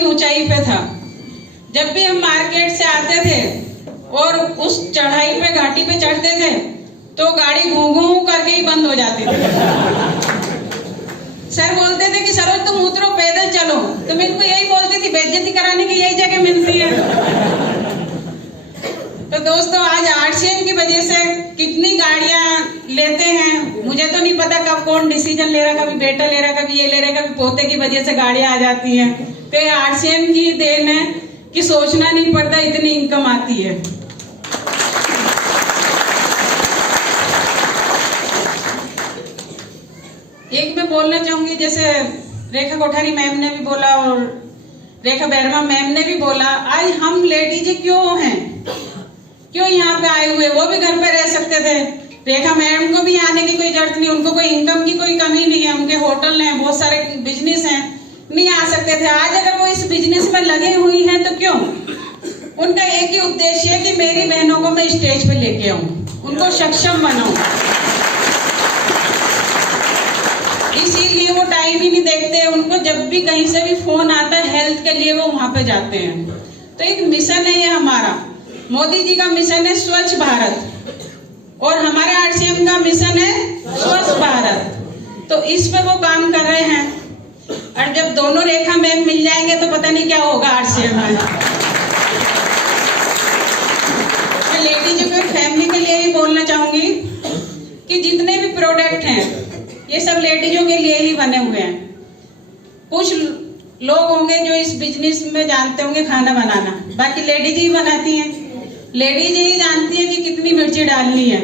बड़ी ऊंचाई पे था। जब भी हम मार्केट से आते थे और उस चढ़ाई पे घाटी पे चढ़ते थे तो गाड़ी घूं घूं करके ही बंद हो जाती थी। सर बोलते थे कि सरोज तुम उतरो, पैदल चलो। तो मैं इनको यही बोलती थी, बेइज्जती कराने की यही जगह मिलती है। तो दोस्तों, आज आरसीएम की वजह से कितनी गाड़ियां लेते हैं, मुझे तो नहीं पता कब कौन डिसीजन ले रहा, कभी बेटा ले रहा, कभी ये ले रहा, कभी पोते की वजह से गाड़ियां आ जाती हैं। तो आरसीएम की देन है कि सोचना नहीं पड़ता, इतनी इनकम आती है। एक मैं बोलना चाहूंगी, जैसे रेखा कोठारी मैम ने भी बोला और रेखा बैरमा मैम ने भी बोला, आज हम लेडीज क्यों हैं, क्यों यहाँ पे आए हुए, वो भी घर पे रह सकते थे। रेखा मैम को भी आने की कोई जरूरत नहीं, उनको कोई इनकम की कोई कमी नहीं है, उनके होटल हैं, बहुत सारे बिजनेस हैं, नहीं आ सकते थे। आज अगर वो इस बिजनेस में लगे हुई हैं तो क्यों? उनका एक ही उद्देश्य है कि मेरी बहनों को मैं स्टेज पे लेके आऊं, उनको सक्षम बनाऊं। इसीलिए वो टाइम ही नहीं देखते, उनको जब भी कहीं से भी फोन आता है हेल्थ के लिए वो वहां पे जाते हैं। तो एक मिशन है ये हमारा, मोदी जी का मिशन है स्वच्छ भारत और हमारे आरसीएम का मिशन है स्वस्थ भारत। तो इस पे वो काम कर रहे हैं और जब दोनों रेखा मैम मिल जाएंगे तो पता नहीं क्या होगा आरसीएम में। मैं लेडीज के फैमिली के लिए ही बोलना चाहूंगी कि जितने भी प्रोडक्ट हैं ये सब लेडीजों के लिए ही बने हुए हैं। कुछ लोग होंगे जो इस बिजनेस में जानते होंगे खाना बनाना, बाकी लेडीज ही बनाती हैं। लेडीज ही जानती है कि कितनी मिर्ची डालनी है।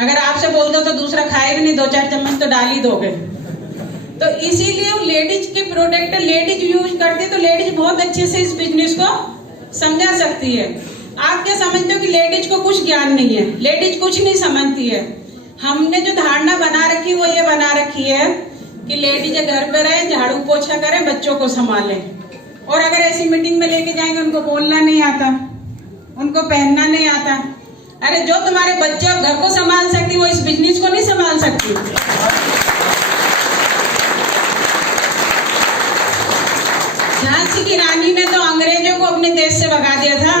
अगर आपसे बोल दो तो दूसरा खाए भी नहीं, 2-4 चम्मच तो डाल ही दोगे। तो इसीलिए लेडीज के प्रोडक्ट लेडीज यूज करती, तो लेडीज बहुत अच्छे से इस बिजनेस को समझा सकती है। आप क्या समझते हो कि लेडीज को कुछ ज्ञान नहीं है, लेडीज कुछ नहीं समझती है। हमने जो धारणा बना रखी वो ये बना रखी है कि लेडीज घर पे रहे, झाड़ू पोछा करे, बच्चों को संभाले। और अगर ऐसी मीटिंग में लेके जाएंगे, उनको बोलना नहीं आता, उनको पहनना नहीं आता। अरे जो तुम्हारे बच्चे और घर को संभाल सकती वो इस बिजनेस को नहीं संभाल सकती। झांसी की रानी ने तो अंग्रेजों को अपने देश से भगा दिया था।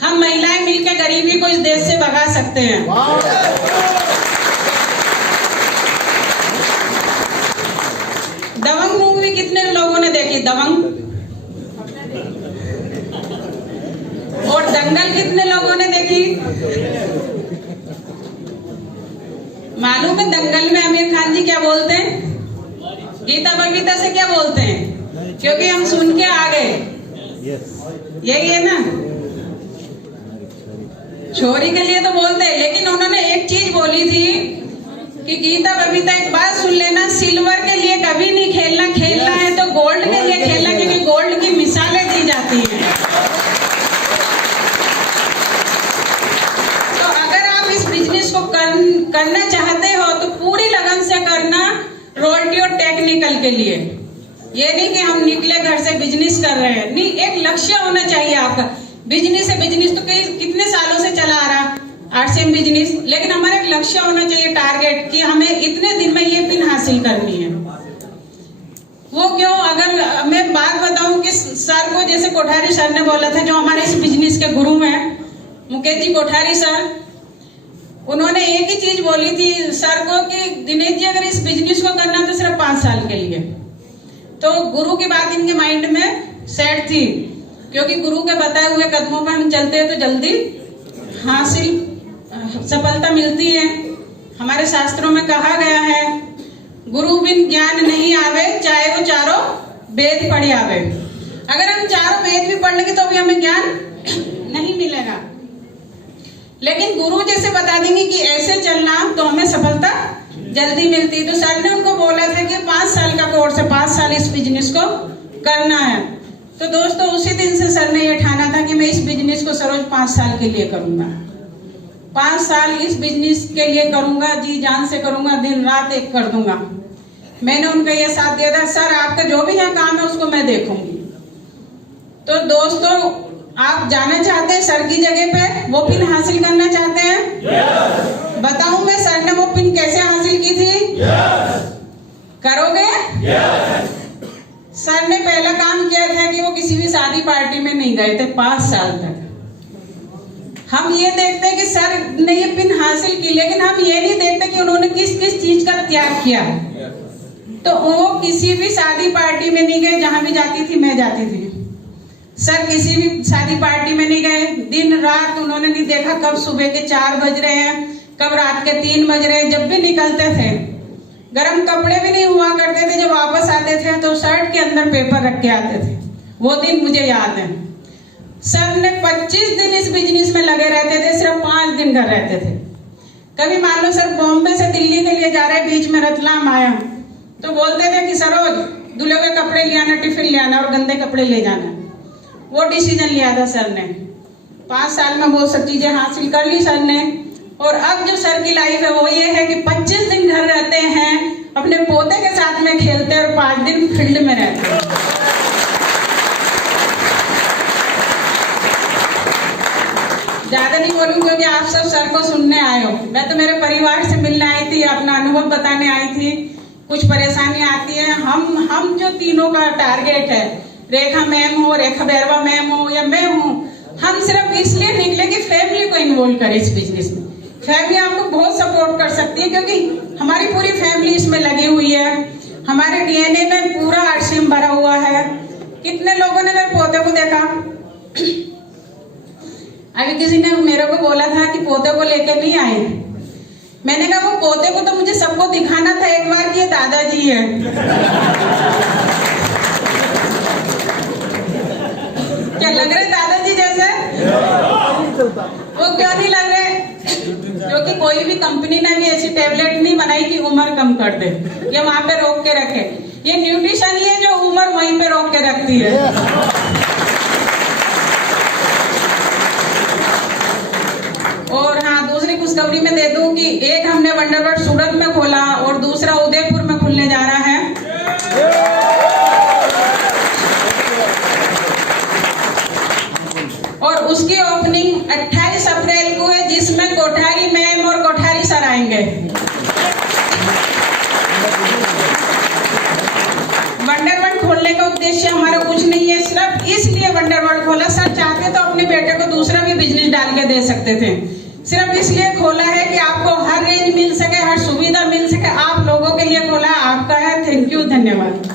हम महिलाएं मिलकर गरीबी को इस देश से भगा सकते हैं। दबंग मूवी कितने लोगों ने देखी? दबंग और दंगल कितने लोगों ने देखी? मालूम है दंगल में आमिर खान जी क्या बोलते हैं? गीता बबीता से क्या बोलते हैं? क्योंकि हम सुन के आ गए, यही है ना। छोरी के लिए तो बोलते हैं, लेकिन उन्होंने एक चीज बोली थी कि गीता बबीता एक बात सुन लेना, सिल्वर के लिए कभी नहीं खेलना, खेलना है तो गोल्ड के लिए खेलना, क्योंकि गोल्ड की मिसालें दी जाती हैं। तो अगर आप इस बिजनेस को करना चाहते हो तो पूरी लगन से करना, रॉयल्टी और टेक्निकल के लिए। ये नहीं कि हम निकले घर से बिजनेस कर रहे हैं, नहीं, एक लक्ष्य होना चाहिए आपका। बिजनेस है, बिजनेस तो कितने सालों से चला आ रहा आरसीएम बिजनेस, लेकिन हमारा एक लक्ष्य होना चाहिए, टारगेट, कि हमें इतने दिन में ये पिन हासिल करनी है। वो क्यों? अगर मैं बात बताऊं कि सर को, जैसे कोठारी सर ने बोला था, जो हमारे इस बिजनेस के गुरु हैं मुकेश जी कोठारी सर, उन्होंने एक ही चीज बोली थी सर को कि दिनेश जी अगर इस बिजनेस को करना तो सिर्फ 5 साल के लिए। तो गुरु की बात इनके माइंड में सेट थी, क्योंकि गुरु के बताए हुए कदमों पर हम चलते हैं तो जल्दी हासिल सफलता मिलती है। हमारे शास्त्रों में कहा गया है, गुरु बिन ज्ञान नहीं आवे, चाहे वो चारों वेद पढ़े आवे। अगर हम चारों वेद भी पढ़ लेंगे तो भी हमें ज्ञान नहीं मिलेगा, लेकिन गुरु जैसे बता देंगे कि ऐसे चलना तो हमें सफलता जल्दी मिलती। तो सर ने उनको बोला था कि 5 साल का कोर्स है, 5 साल इस बिजनेस को करना है। तो दोस्तों उसी दिन से सर ने ये ठाना था कि मैं इस बिजनेस को सरोज 5 साल के लिए करूंगा, 5 साल इस बिजनेस के लिए करूंगा, जी जान से करूंगा, दिन रात एक कर दूंगा। मैंने उनका यह साथ दिया था, सर आपका जो भी यहाँ काम है उसको मैं देखूंगी। तो दोस्तों आप जाना चाहते हैं सर की जगह पे, वो पिन हासिल करना चाहते हैं? yes. बताऊं मैं सर ने वो पिन कैसे हासिल की थी? yes. करोगे? yes. सर ने पहला काम किया था कि वो किसी भी शादी पार्टी में नहीं गए थे 5 साल तक। हम ये देखते हैं कि सर ने ये पिन हासिल की, लेकिन हम ये नहीं देखते कि उन्होंने किस किस चीज का त्याग किया। तो वो किसी भी शादी पार्टी में नहीं गए, जहां भी जाती थी मैं जाती थी। सर किसी भी शादी पार्टी में नहीं गए, दिन रात उन्होंने नहीं देखा कब सुबह के 4 बज रहे हैं, कब रात के 3 बज रहे हैं। जब भी निकलते थे, गर्म कपड़े भी नहीं हुआ करते थे, जब वापस आते थे तो शर्ट के अंदर पेपर रख के आते थे। वो दिन मुझे याद है। सर ने 25 दिन इस बिजनेस में लगे रहते थे, सिर्फ 5 दिन घर रहते थे। कभी मान लो सर बॉम्बे से दिल्ली के लिए जा रहे, बीच में रतलाम आया, तो बोलते थे कि सरोज दूल्हे के कपड़े ले आना, टिफिन ले आना और गंदे कपड़े ले जाना। वो डिसीजन लिया था सर ने। 5 साल में वो सब चीजें हासिल कर ली सर ने। और अब जो सर की लाइफ है वो ये है कि 25 दिन घर रहते हैं, अपने पोते के साथ में खेलते हैं और 5 दिन फील्ड में रहते हैं। ज्यादा नहीं बोलूंगी क्योंकि आप सब सर को सुनने आए हो। मैं तो मेरे परिवार से मिलने आई थी, अपना अनुभव बताने आई थी। कुछ परेशानियां आती है, हम जो तीनों का टारगेट है, रेखा मैम हो, रेखा बैरवा मैम हो या मैं हूँ, हम सिर्फ इसलिए निकले कि फैमिली को इन्वॉल्व करें इस बिजनेस में। फैमिली आपको बहुत सपोर्ट कर सकती है क्योंकि हमारी पूरी फैमिली इसमें लगी हुई है। हमारे डीएनए में पूरा आरसीएम भरा हुआ है। कितने लोगों ने मेरे पोते को देखा। अभी किसी ने मेरे को बोला था कि पोते को लेके नहीं आए। मैंने कहा वो पोते को तो मुझे सबको दिखाना था एक बार कि ये दादाजी है। क्या लग रहे दादाजी जैसे? वो क्यों नहीं लग रहे? क्योंकि कोई भी कंपनी ने भी ऐसी टेबलेट नहीं बनाई कि उम्र कम कर दे, ये वहां पे रोक के रखे। ये न्यूट्रिशन ही है जो उम्र वहीं पे रोक के रखती है। और हाँ, दूसरी खुशखबरी में दे दूं कि एक हमने वंडरवर्ल्ड सूरत में खोला और दूसरा उदयपुर में खुलने जा रहा है। और उसकी ओपनिंग 28 अप्रैल को है, जिसमें कोठारी मैम और कोठारी सर आएंगे। वंडरवर्ल्ड खोलने का उद्देश्य हमारा कुछ नहीं है, सिर्फ इसलिए वंडरवर्ल्ड खोला। सर चाहते तो अपने बेटे को दूसरा भी बिजनेस डाल के दे सकते थे, सिर्फ इसलिए खोला है कि आपको हर रेंज मिल सके, हर सुविधा मिल सके। आप लोगों के लिए खोला, आपका है। थैंक यू, धन्यवाद।